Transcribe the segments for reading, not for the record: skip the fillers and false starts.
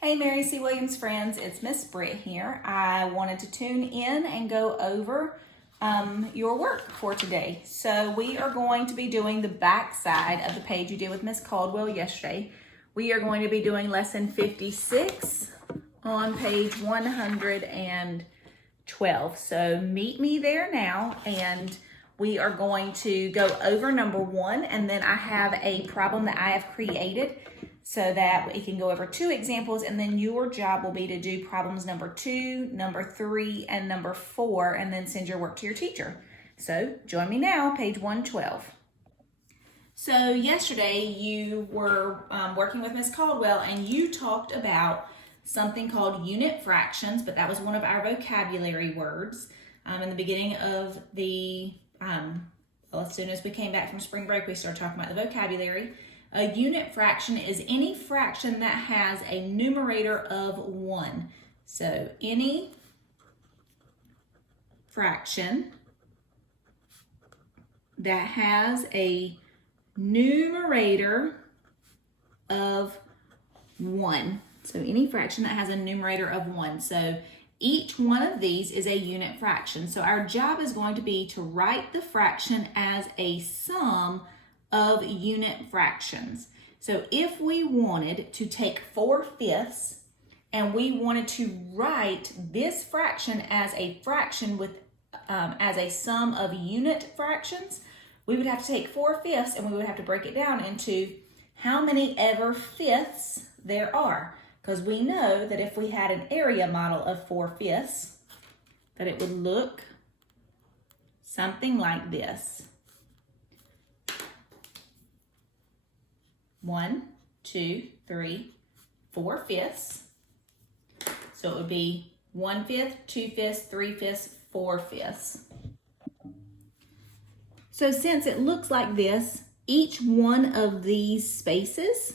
Hey Mary C. Williams friends, it's Miss Britt here. I wanted to tune in and go over your work for today. So we are going to be doing the back side of the page you did with Miss Caldwell yesterday. We are going to be doing lesson 56 on page 112. So meet me there now and we are going to go over number 1, and then I have a problem that I have created so that we can go over 2 examples, and then your job will be to do problems number 2, number 3, and number 4, and then send your work to your teacher. So join me now, page 112. So yesterday you were working with Miss Caldwell, and you talked about something called unit fractions, but that was one of our vocabulary words. In the beginning of the, as soon as we came back from spring break, we started talking about the vocabulary. A unit fraction is any fraction that has a numerator of 1. So any fraction that has a numerator of 1. So any fraction that has a numerator of 1. So each one of these is a unit fraction. So our job is going to be to write the fraction as a sum of unit fractions. So if we wanted to take 4/5 and we wanted to write this fraction as a fraction with as a sum of unit fractions, we would have to take 4/5 and we would have to break it down into how many ever fifths there are. Because we know that if we had an area model of 4/5, that it would look something like this. 1, 2, 3, 4/5. So it would be 1/5, 2/5, 3/5, 4/5. So since it looks like this, each one of these spaces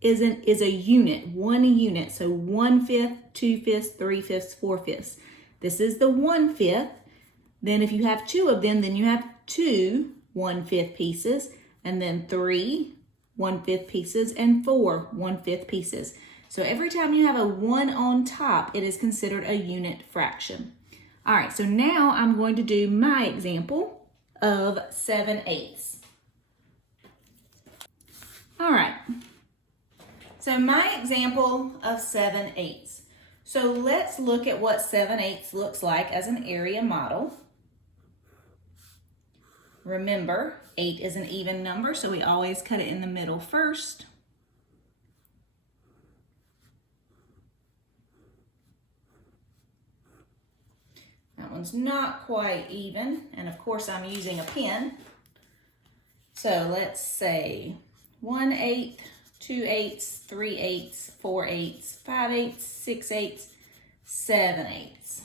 is a unit, one unit. So 1/5, 2/5, 3/5, 4/5. This is the 1/5. Then if you have 2 of them, then you have 2 1/5 pieces, and then 3 1/5 pieces, and 4 1/5 pieces. So every time you have a 1 on top, it is considered a unit fraction. All right, so now I'm going to do my example of 7/8. All right, so my example of 7/8. So let's look at what 7/8 looks like as an area model. Remember, 8 is an even number, so we always cut it in the middle first. That one's not quite even, and of course I'm using a pen. So let's say 1/8, 2/8, 3/8, 4/8, 5/8, 6/8, 7/8.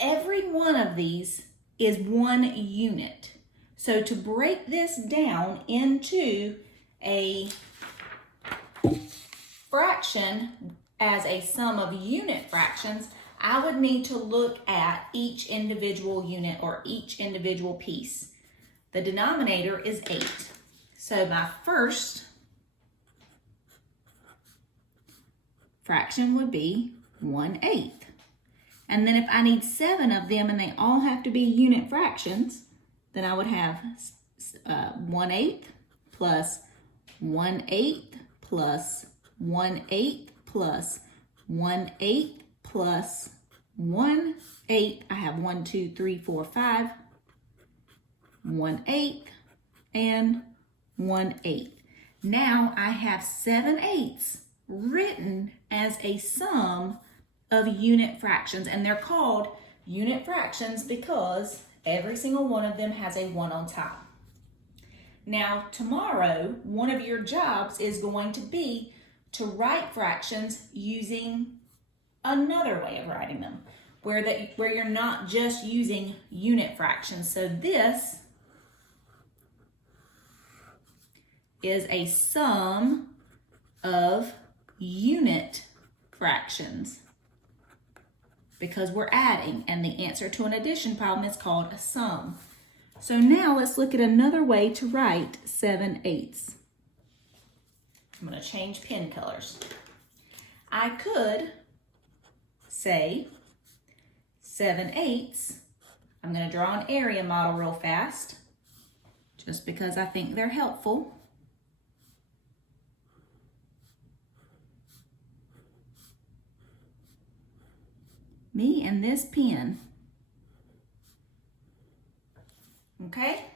Every one of these is 1 unit. So to break this down into a fraction as a sum of unit fractions, I would need to look at each individual unit or each individual piece. The denominator is 8. So my first fraction would be 1/8. And then if I need 7 of them and they all have to be unit fractions, then I would have 1/8 plus 1/8 plus 1/8 plus 1/8 plus 1/8. I have 1, 2, 3, 4, 5, 1/8 and 1/8. Now I have 7/8 written as a sum of unit fractions, and they're called unit fractions because every single one of them has a 1 on top. Now tomorrow, one of your jobs is going to be to write fractions using another way of writing them, where you're not just using unit fractions. So this is a sum of unit fractions, because we're adding, and the answer to an addition problem is called a sum. So now let's look at another way to write 7/8. I'm going to change pen colors. I could say 7/8. I'm going to draw an area model real fast, just because I think they're helpful. Me and this pen. Okay?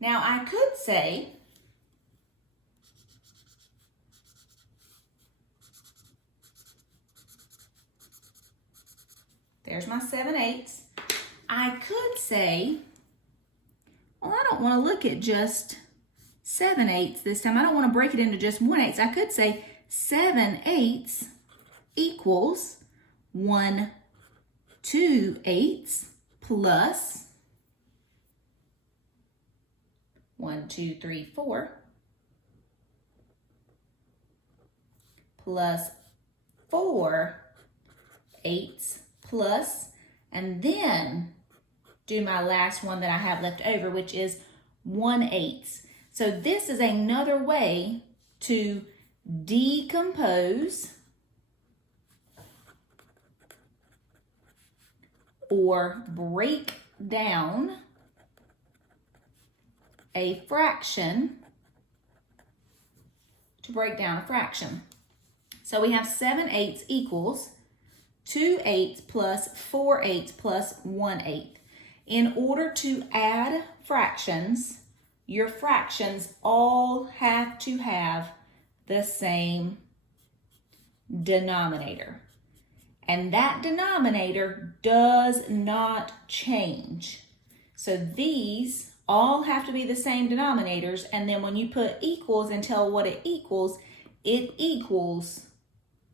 Now I could say there's my 7/8. I could say, well, I don't want to look at just 7/8 this time. I don't want to break it into just 1/8. I could say 7/8 equals 1 2/8 plus 1 2 3 4 plus 4/8 plus, and then do my last one that I have left over, which is 1/8. So this is another way to decompose or break down a fraction, to break down a fraction. So we have 7/8 equals 2/8 plus 4/8 plus 1/8. In order to add fractions, your fractions all have to have the same denominator. And that denominator does not change. So these all have to be the same denominators, and then when you put equals and tell what it equals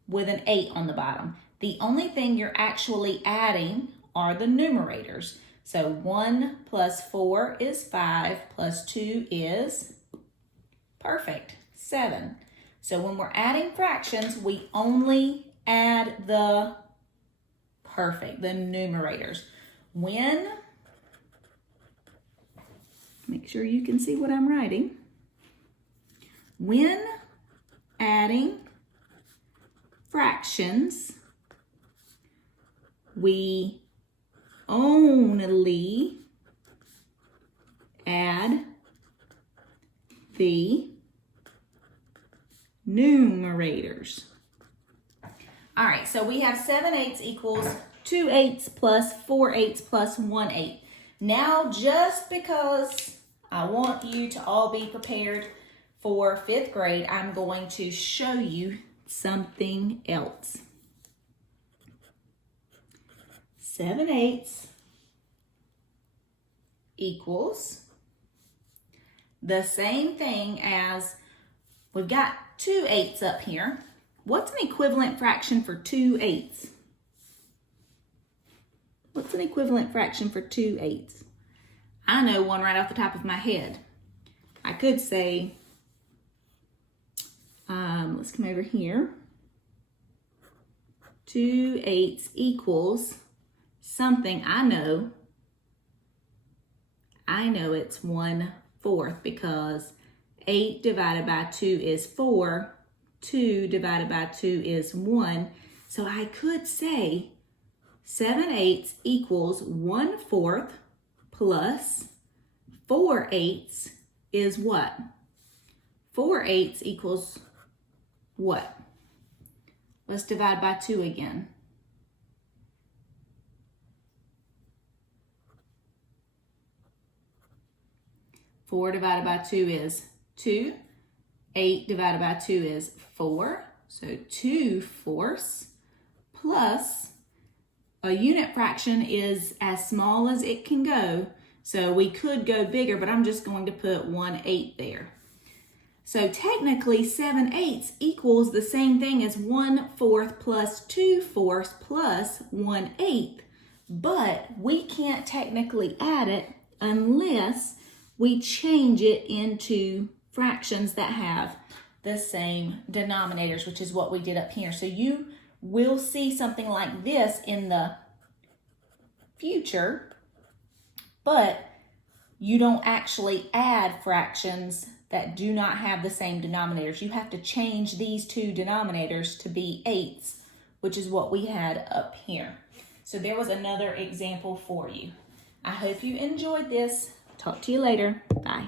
with an 8 on the bottom. The only thing you're actually adding are the numerators. So 1 plus 4 is 5, plus 2 is, perfect, 7. So when we're adding fractions, we only add the numerators. Make sure you can see what I'm writing. When adding fractions, we only add the numerators. All right, so we have 7/8 equals 2/8 plus 4/8 plus 1/8. Now, just because I want you to all be prepared for 5th grade, I'm going to show you something else. 7/8 equals the same thing as, we've got 2/8 up here. What's an equivalent fraction for 2/8? What's an equivalent fraction for 2/8? I know one right off the top of my head. I could say, let's come over here. 2/8 equals something I know. I know it's 1/4 because 8 divided by 2 is 4. 2 divided by 2 is 1. So I could say 7/8 equals 1/4 plus 4/8 is what? 4/8 equals what? Let's divide by 2 again. Four divided by 2 is 2. 8 divided by 2 is 4. So 2/4 plus, a unit fraction is as small as it can go. So we could go bigger, but I'm just going to put 1/8 there. So technically 7/8 equals the same thing as 1/4 plus 2/4 plus 1/8, but we can't technically add it unless we change it into fractions that have the same denominators, which is what we did up here. So you will see something like this in the future, but you don't actually add fractions that do not have the same denominators. You have to change these two denominators to be 8ths, which is what we had up here. So there was another example for you. I hope you enjoyed this. Talk to you later. Bye.